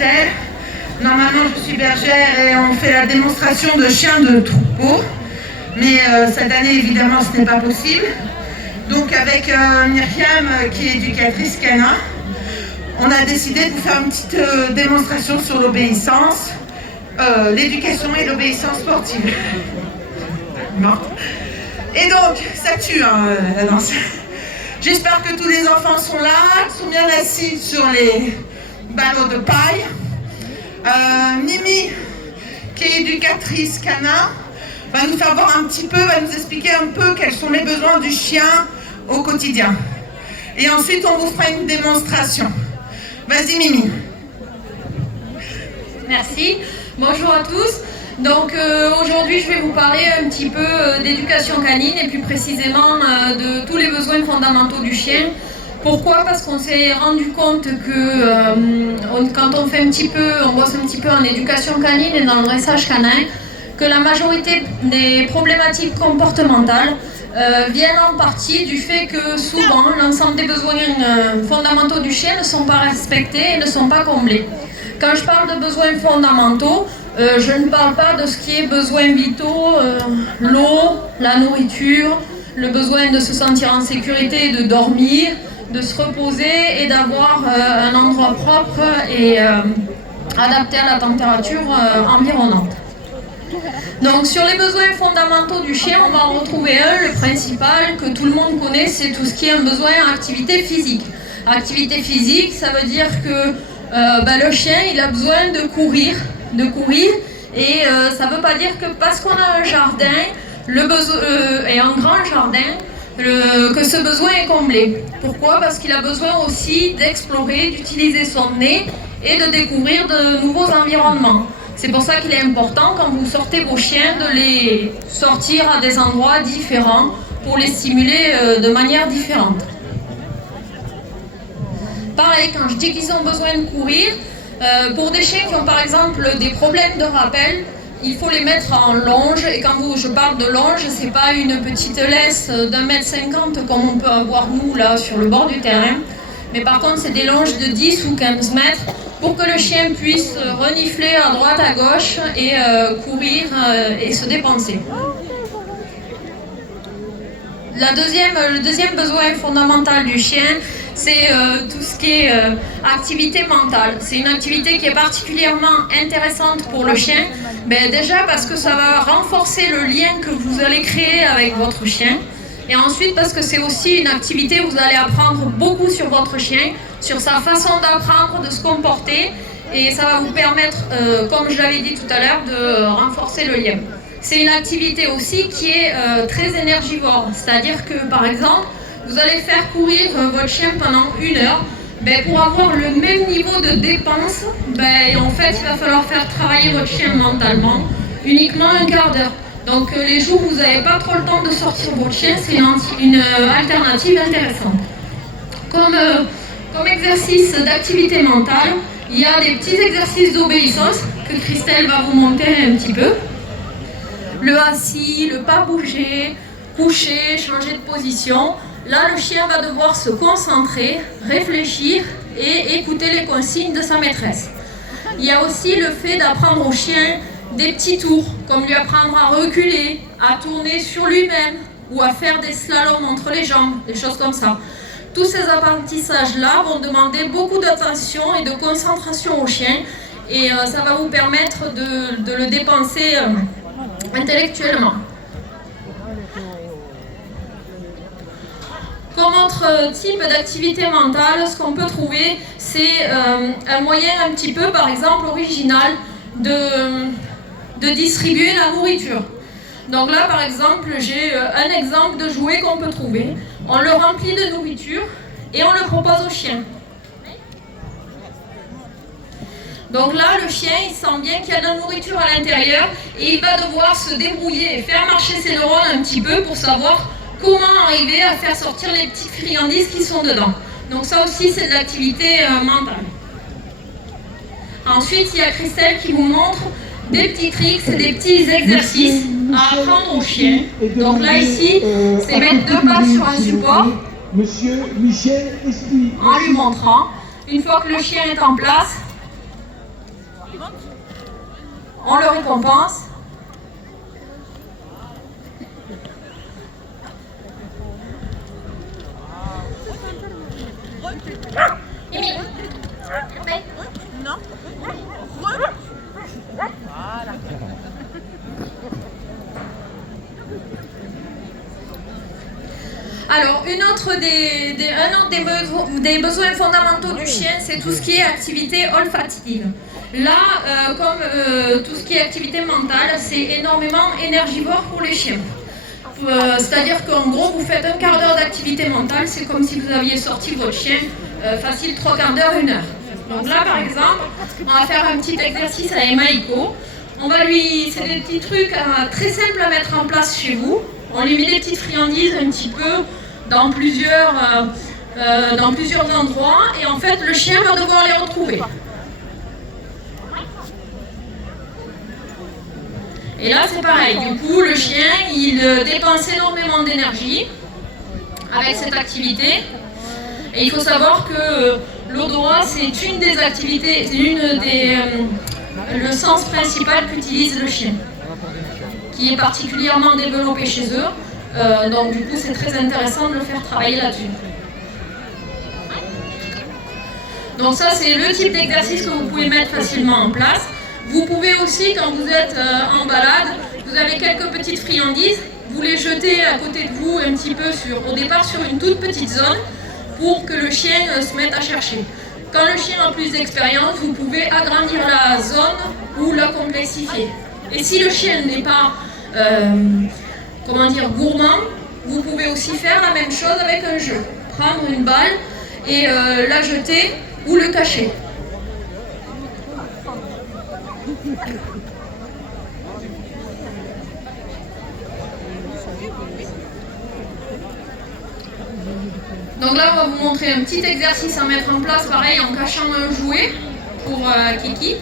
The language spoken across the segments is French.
Christelle. Normalement, je suis bergère et on fait la démonstration de chiens de troupeau. Mais cette année, évidemment, ce n'est pas possible. Donc avec Myriam, qui est éducatrice canin, on a décidé de vous faire une petite démonstration sur l'obéissance, l'éducation et l'obéissance sportive. Et donc, ça tue la danse. J'espère que tous les enfants sont là, sont bien assis sur les ballots de paille. Mimi, qui est éducatrice canin, va nous faire voir un petit peu, va nous expliquer un peu quels sont les besoins du chien au quotidien. Et ensuite, on vous fera une démonstration. Vas-y, Mimi. Merci. Bonjour à tous. Donc aujourd'hui, je vais vous parler un petit peu d'éducation canine et plus précisément de tous les besoins fondamentaux du chien. Pourquoi? Parce qu'on s'est rendu compte que quand on fait on bosse un petit peu en éducation canine et dans le dressage canin, que la majorité des problématiques comportementales viennent en partie du fait que souvent l'ensemble des besoins fondamentaux du chien ne sont pas respectés et ne sont pas comblés. Quand je parle de besoins fondamentaux, je ne parle pas de ce qui est besoins vitaux, l'eau, la nourriture, le besoin de se sentir en sécurité, de dormir, de se reposer et d'avoir un endroit propre et adapté à la température environnante. Donc sur les besoins fondamentaux du chien, on va en retrouver un, le principal, que tout le monde connaît, c'est tout ce qui est un besoin en activité physique. Activité physique, ça veut dire que le chien, il a besoin de courir, et ça ne veut pas dire que parce qu'on a un jardin, et un grand jardin, que ce besoin est comblé. Pourquoi? Parce qu'il a besoin aussi d'explorer, d'utiliser son nez et de découvrir de nouveaux environnements. C'est pour ça qu'il est important, quand vous sortez vos chiens, de les sortir à des endroits différents pour les stimuler de manière différente. Pareil, quand je dis qu'ils ont besoin de courir, pour des chiens qui ont par exemple des problèmes de rappel, il faut les mettre en longe. Et quand je parle de longe, c'est pas une petite laisse d'1,50 m comme on peut avoir nous là sur le bord du terrain. Mais par contre, c'est des longes de 10 ou 15 mètres pour que le chien puisse renifler à droite, à gauche et courir et se dépenser. Le deuxième besoin fondamental du chien, c'est tout ce qui est activité mentale. C'est une activité qui est particulièrement intéressante pour le chien, déjà parce que ça va renforcer le lien que vous allez créer avec votre chien. Et ensuite parce que c'est aussi une activité où vous allez apprendre beaucoup sur votre chien, sur sa façon d'apprendre, de se comporter, et ça va vous permettre, comme je l'avais dit tout à l'heure, de renforcer le lien. C'est une activité aussi qui est très énergivore, c'est-à-dire que par exemple, vous allez faire courir votre chien pendant 1 heure, pour avoir le même niveau de dépense, en fait il va falloir faire travailler votre chien mentalement uniquement 1/4 d'heure. Donc les jours où vous n'avez pas trop le temps de sortir votre chien, c'est une alternative intéressante. Comme exercice d'activité mentale, il y a des petits exercices d'obéissance que Christelle va vous montrer un petit peu. Le assis, le pas bouger, coucher, changer de position. Là, le chien va devoir se concentrer, réfléchir et écouter les consignes de sa maîtresse. Il y a aussi le fait d'apprendre au chien des petits tours, comme lui apprendre à reculer, à tourner sur lui-même ou à faire des slaloms entre les jambes, des choses comme ça. Tous ces apprentissages-là vont demander beaucoup d'attention et de concentration au chien, et ça va vous permettre de le dépenser intellectuellement. Comme autre type d'activité mentale, ce qu'on peut trouver, c'est un moyen un petit peu, par exemple, original de distribuer la nourriture. Donc là, par exemple, j'ai un exemple de jouet qu'on peut trouver. On le remplit de nourriture et on le propose au chien. Donc là, le chien, il sent bien qu'il y a de la nourriture à l'intérieur et il va devoir se débrouiller et faire marcher ses neurones un petit peu pour savoir comment arriver à faire sortir les petites friandises qui sont dedans. Donc ça aussi, c'est de l'activité mentale. Ensuite, il y a Christelle qui vous montre des petits tricks et des petits exercices à apprendre au chien. Donc là, ici, c'est mettre 2 pattes sur un support Monsieur Michel Esprit. en lui montrant. Une fois que le chien est en place, on le récompense. Mimi. Non. Alors, un autre des besoins fondamentaux du chien, c'est tout ce qui est activité olfactive. Là, comme tout ce qui est activité mentale, c'est énormément énergivore pour les chiens. C'est-à-dire qu'en gros, vous faites un quart d'heure d'activité mentale, c'est comme si vous aviez sorti votre chien facile 3 quarts d'heure, 1 heure. Donc là, par exemple, on va faire un petit exercice à Emaïko. C'est des petits trucs très simples à mettre en place chez vous. On lui met des petites friandises un petit peu dans plusieurs endroits et en fait, le chien va devoir les retrouver. Et là, c'est pareil. Du coup, le chien, il dépense énormément d'énergie avec cette activité. Et il faut savoir que l'odorat, c'est une des activités, le sens principal qu'utilise le chien, qui est particulièrement développé chez eux. Donc, du coup, c'est très intéressant de le faire travailler là-dessus. Donc ça, c'est le type d'exercice que vous pouvez mettre facilement en place. Vous pouvez aussi, quand vous êtes en balade, vous avez quelques petites friandises, vous les jetez à côté de vous un petit peu au départ sur une toute petite zone pour que le chien se mette à chercher. Quand le chien a plus d'expérience, vous pouvez agrandir la zone ou la complexifier. Et si le chien n'est pas gourmand, vous pouvez aussi faire la même chose avec un jeu. Prendre une balle et la jeter ou le cacher. Donc là, on va vous montrer un petit exercice à mettre en place, pareil, en cachant un jouet pour Kiki.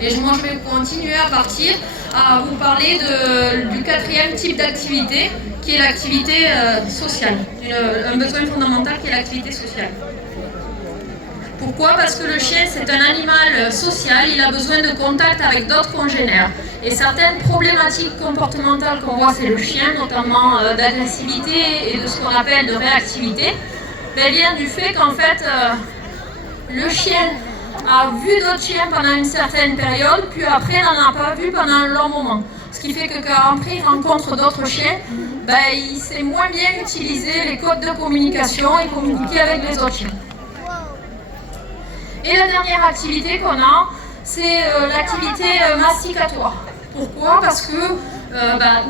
Et moi, je vais continuer à vous parler du 4e type d'activité, qui est l'activité sociale. Un besoin fondamental qui est l'activité sociale. Pourquoi? Parce que le chien, c'est un animal social, il a besoin de contact avec d'autres congénères. Et certaines problématiques comportementales qu'on voit, c'est le chien, notamment d'agressivité et de ce qu'on appelle de réactivité, vient du fait qu'en fait, le chien a vu d'autres chiens pendant une certaine période, puis après, n'en a pas vu pendant un long moment. Ce qui fait que quand après il rencontre d'autres chiens, il sait moins bien utiliser les codes de communication et communiquer avec les autres chiens. Et la dernière activité qu'on a, c'est l'activité masticatoire. Pourquoi? Parce que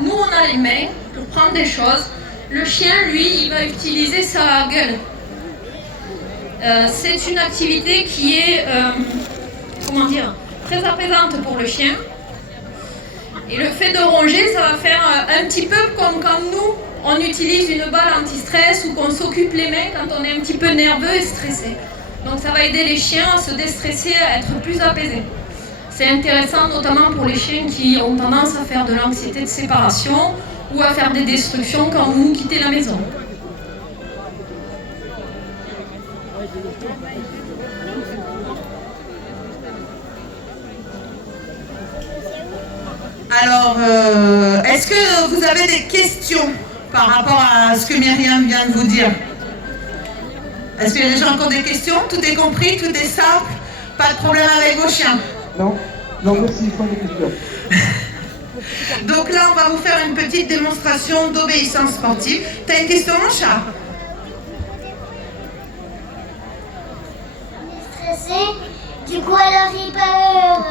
nous, on a les mains pour prendre des choses. Le chien, lui, il va utiliser sa gueule. C'est une activité qui est, très apaisante pour le chien. Et le fait de ronger, ça va faire un petit peu comme quand nous, on utilise une balle anti-stress ou qu'on s'occupe les mains quand on est un petit peu nerveux et stressé. Donc ça va aider les chiens à se déstresser, à être plus apaisés. C'est intéressant notamment pour les chiens qui ont tendance à faire de l'anxiété de séparation ou à faire des destructions quand vous quittez la maison. Alors, est-ce que vous avez des questions par rapport à ce que Myriam vient de vous dire? Est-ce qu'il y a déjà encore des questions? Tout est compris, tout est simple? Pas de problème avec vos chiens? Non, merci, pas de questions. Donc là, on va vous faire une petite démonstration d'obéissance sportive. T'as une question, mon chat? Stressé, du coup alors il peur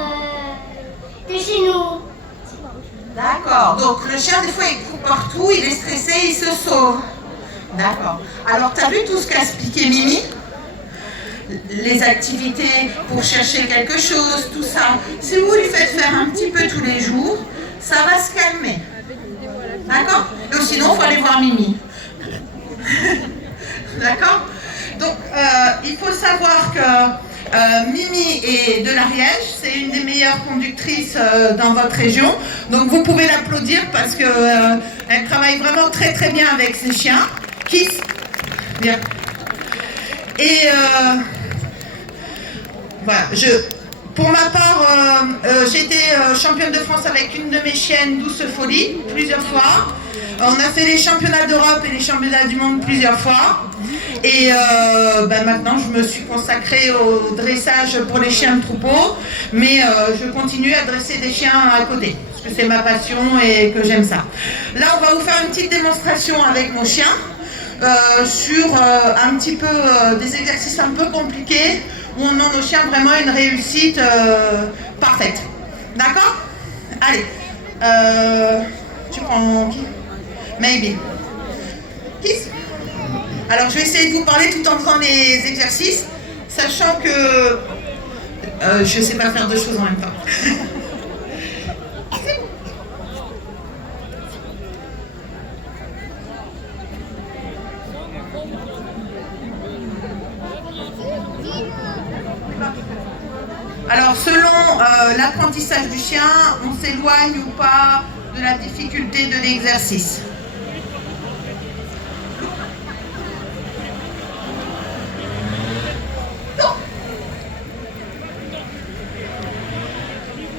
de chez nous. D'accord, donc le chien des fois il court partout, il est stressé, il se sauve. D'accord. Alors tu as vu tout ce qu'a expliqué Mimi? Les activités pour chercher quelque chose, tout ça. Si vous lui faites faire un petit peu tous les jours, ça va se calmer. D'accord? Donc sinon, il faut aller voir Mimi. D'accord? Donc, il faut savoir que Mimi est de l'Ariège, c'est une des meilleures conductrices dans votre région. Donc, vous pouvez l'applaudir parce qu'elle travaille vraiment très très bien avec ses chiens. Kiss. Bien. Et voilà, Pour ma part, j'ai été championne de France avec une de mes chiennes, Douce Folie, plusieurs fois. On a fait les championnats d'Europe et les championnats du monde plusieurs fois. Et maintenant, je me suis consacrée au dressage pour les chiens de troupeau. Mais je continue à dresser des chiens à côté, parce que c'est ma passion et que j'aime ça. Là, on va vous faire une petite démonstration avec mon chien sur un petit peu des exercices un peu compliqués où on donne au chien vraiment une réussite parfaite. D'accord? Allez. Tu prends qui? Maybe. Kiss. Alors je vais essayer de vous parler tout en faisant les exercices, sachant que je ne sais pas faire deux choses en même temps. Alors selon l'apprentissage du chien, on s'éloigne ou pas de la difficulté de l'exercice.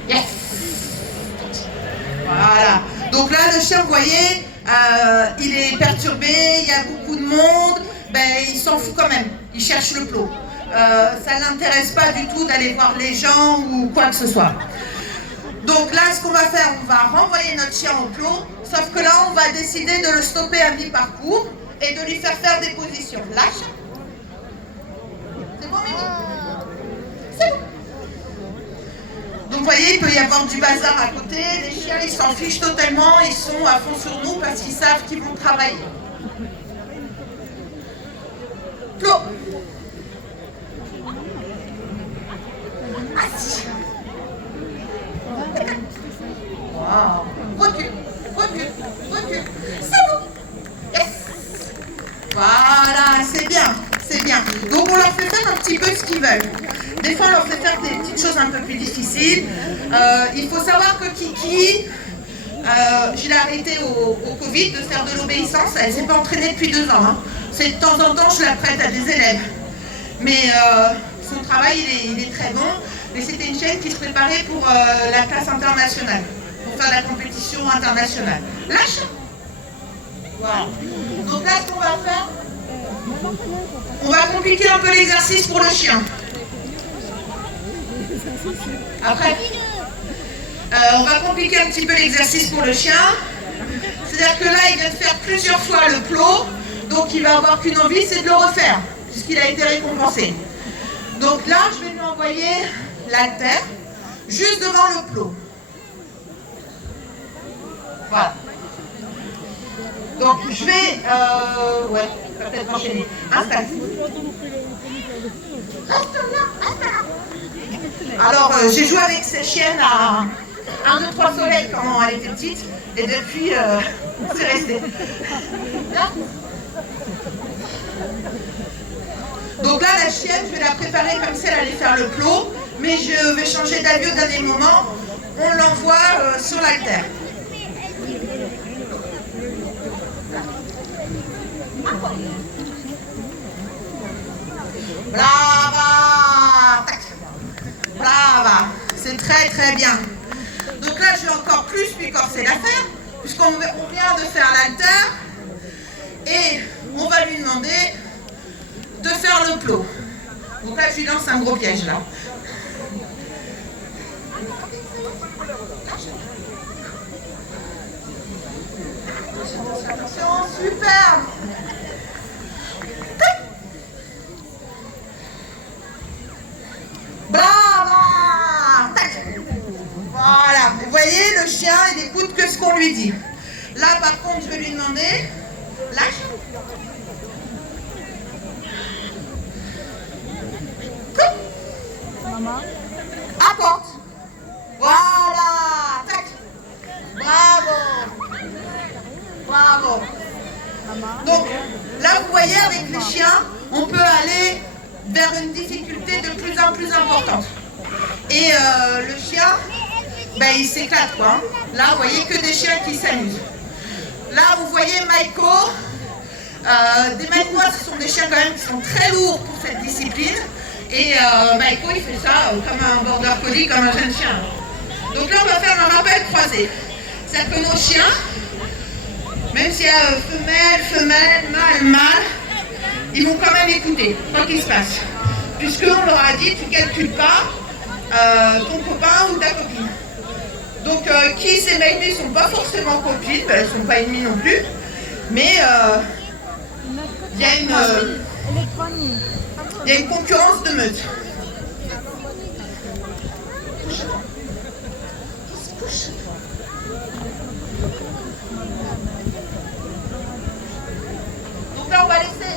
Yes. Voilà. Donc là, le chien, vous voyez, il est perturbé, il y a beaucoup de monde, il s'en fout quand même, il cherche le plot. Ça ne l'intéresse pas du tout d'aller voir les gens ou quoi que ce soit. Donc là, ce qu'on va faire, on va renvoyer notre chien au plot, sauf que là, on va décider de le stopper à mi-parcours et de lui faire des positions. Lâche. C'est bon, Mimi? C'est bon. Donc vous voyez, il peut y avoir du bazar à côté, les chiens, ils s'en fichent totalement, ils sont à fond sur nous parce qu'ils savent qu'ils vont travailler. Plot. Assis. Wow. Recule, recule, recule. C'est bon. Yes. Voilà, c'est bien, c'est bien. Donc on leur fait faire un petit peu ce qu'ils veulent. Des fois on leur fait faire des petites choses un peu plus difficiles. Il faut savoir que Kiki, je l'ai arrêté au Covid de faire de l'obéissance. Elle ne s'est pas entraînée depuis 2 ans. Hein. C'est de temps en temps je la prête à des élèves. Mais son travail il est très bon. Et c'était une chienne qui se préparait pour la classe internationale, pour faire la compétition internationale. Lâche. Voilà. Donc là, ce qu'on va faire, on va compliquer un peu l'exercice pour le chien. Après, on va compliquer un petit peu l'exercice pour le chien. C'est-à-dire que là, il vient de faire plusieurs fois le plot, donc il va avoir qu'une envie, c'est de le refaire, puisqu'il a été récompensé. Donc là, je vais lui envoyer l'haltère juste devant le plot. Voilà. Donc je vais... ouais, peut-être enchaîner. Installe. Reste là, reste là. Alors, j'ai joué avec ces chiennes à 1, 2, 3 soleils quand elle était petite. Et depuis, c'est resté. Là. Donc là, la chienne, je vais la préparer comme si elle allait faire le plot. Mais je vais changer d'avis au dernier moment. On l'envoie sur l'haltère. Brava! Tac. Brava! C'est très très bien. Donc là, je vais encore plus lui corser l'affaire, puisqu'on vient de faire l'haltère. Et on va lui demander de faire le plot. Donc là, je lui lance un gros piège là. Attention, super! Bravo! Tac. Voilà, vous voyez, le chien, il écoute que ce qu'on lui dit. Là, par contre, je vais lui demander, lâche. Maman. Apporte. Voilà. Tac. Bravo. Bravo. Donc, là, vous voyez, avec les chiens, on peut aller vers une difficulté de plus en plus importante. Et le chien, il s'éclate, quoi. Là, vous voyez que des chiens qui s'amusent. Là, vous voyez Maiko. Des Maiko, ce sont des chiens quand même qui sont très lourds pour cette discipline. Et Maïko, il fait ça comme un border collie, comme un jeune chien. Donc là, on va faire un rappel croisé. C'est-à-dire que nos chiens, même s'il y a femelle, mâle, ils vont quand même écouter quoi qu'il se passe. Puisqu'on leur a dit, tu ne calcules pas ton copain ou ta copine. Donc Kiss et Mayday ne sont pas forcément copines, elles ne sont pas ennemies non plus, mais il y a une concurrence de meute. Donc là on va laisser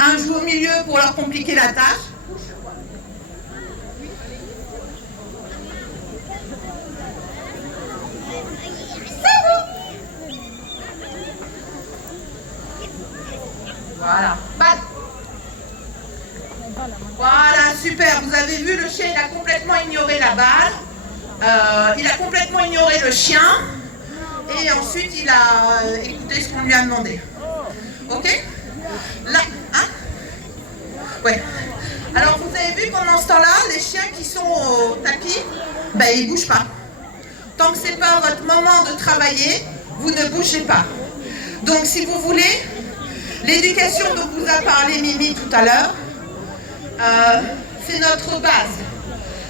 un jouer au milieu pour leur compliquer la tâche. Voilà. Voilà, super. Vous avez vu, le chien, il a complètement ignoré la balle. Il a complètement ignoré le chien. Et ensuite, il a écouté ce qu'on lui a demandé. Ok? Là, hein? Ouais. Alors, vous avez vu, pendant ce temps-là, les chiens qui sont au tapis, ben, ils ne bougent pas. Tant que ce n'est pas votre moment de travailler, vous ne bougez pas. Donc, si vous voulez, l'éducation dont vous a parlé Mimi tout à l'heure, c'est notre base.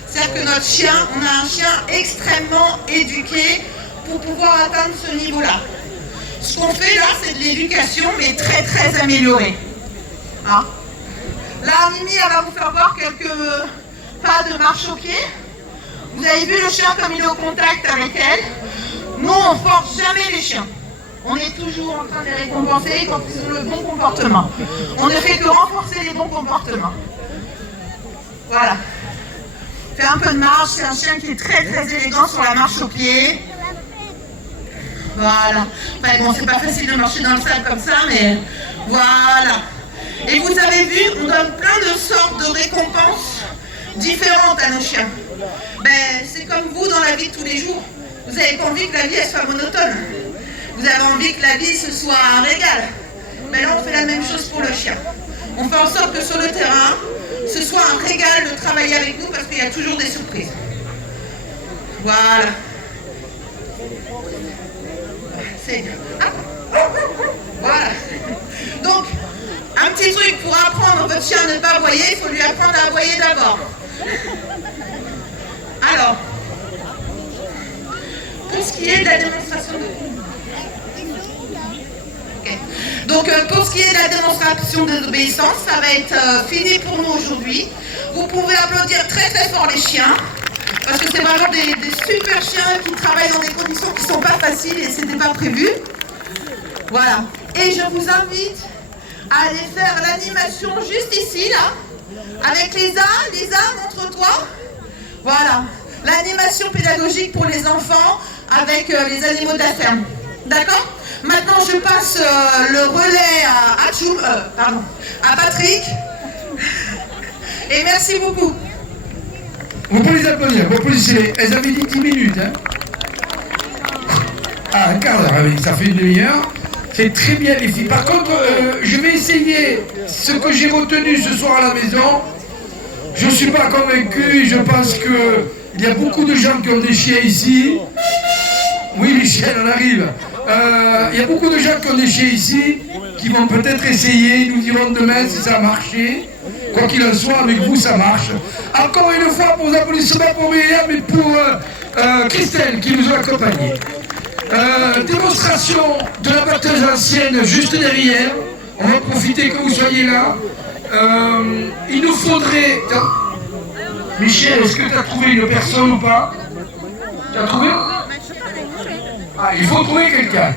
C'est-à-dire que notre chien, on a un chien extrêmement éduqué pour pouvoir atteindre ce niveau-là. Ce qu'on fait là, c'est de l'éducation, mais très très améliorée. Hein? Là, Mimi, elle va vous faire voir quelques pas de marche au pied. Vous avez vu le chien comme il est au contact avec elle. Nous, on ne force jamais les chiens. On est toujours en train de les récompenser quand ils ont le bon comportement. On ne fait que renforcer les bons comportements. Voilà. Fais un peu de marche, c'est un chien qui est très très élégant sur la marche au pied. Voilà. Enfin bon, c'est pas facile de marcher dans le sable comme ça, mais voilà. Et vous avez vu, on donne plein de sortes de récompenses différentes à nos chiens. Ben, c'est comme vous dans la vie de tous les jours. Vous n'avez pas envie que la vie elle soit monotone. Vous avez envie que la vie ce soit un régal. Mais là on fait la même chose pour le chien. On fait en sorte que sur le terrain, ce soit un régal de travailler avec nous parce qu'il y a toujours des surprises. Voilà. C'est... Voilà. Donc, un petit truc pour apprendre votre chien à ne pas aboyer, il faut lui apprendre à aboyer d'abord. Alors, pour ce qui est de la démonstration de... Okay. Donc, pour ce qui est de la démonstration d'obéissance, ça va être fini pour nous aujourd'hui. Vous pouvez applaudir très très fort les chiens, parce que c'est vraiment des super chiens qui travaillent dans des conditions qui ne sont pas faciles et ce n'était pas prévu. Voilà. Et je vous invite à aller faire l'animation juste ici, là, avec Lisa. Lisa, montre-toi. Voilà. L'animation pédagogique pour les enfants avec les animaux de la ferme. D'accord? Maintenant, je passe le relais à Patrick. Et merci beaucoup. On peut les applaudir, vous applaudissez. Elles avaient dit 10 minutes. Hein. Ah, un quart d'heure, ça fait une demi-heure. C'est très bien les filles. Par contre, je vais essayer ce que j'ai retenu ce soir à la maison. Je ne suis pas convaincu et je pense qu'il y a beaucoup de gens qui ont des chiens ici. Oui, Michel, on arrive. Il y a beaucoup de gens qui ont des chiens ici qui vont peut-être essayer. Ils nous diront demain si ça a marché. Quoi qu'il en soit, avec vous, ça marche. Encore une fois, pour vos applaudissements pour Myriam et pour Christelle qui nous ont accompagnés. Démonstration de la batteuse ancienne juste derrière. On va profiter que vous soyez là. Il nous faudrait... Michel, est-ce que tu as trouvé une personne ou pas? Tu as trouvé? Ah, il faut trouver quelqu'un.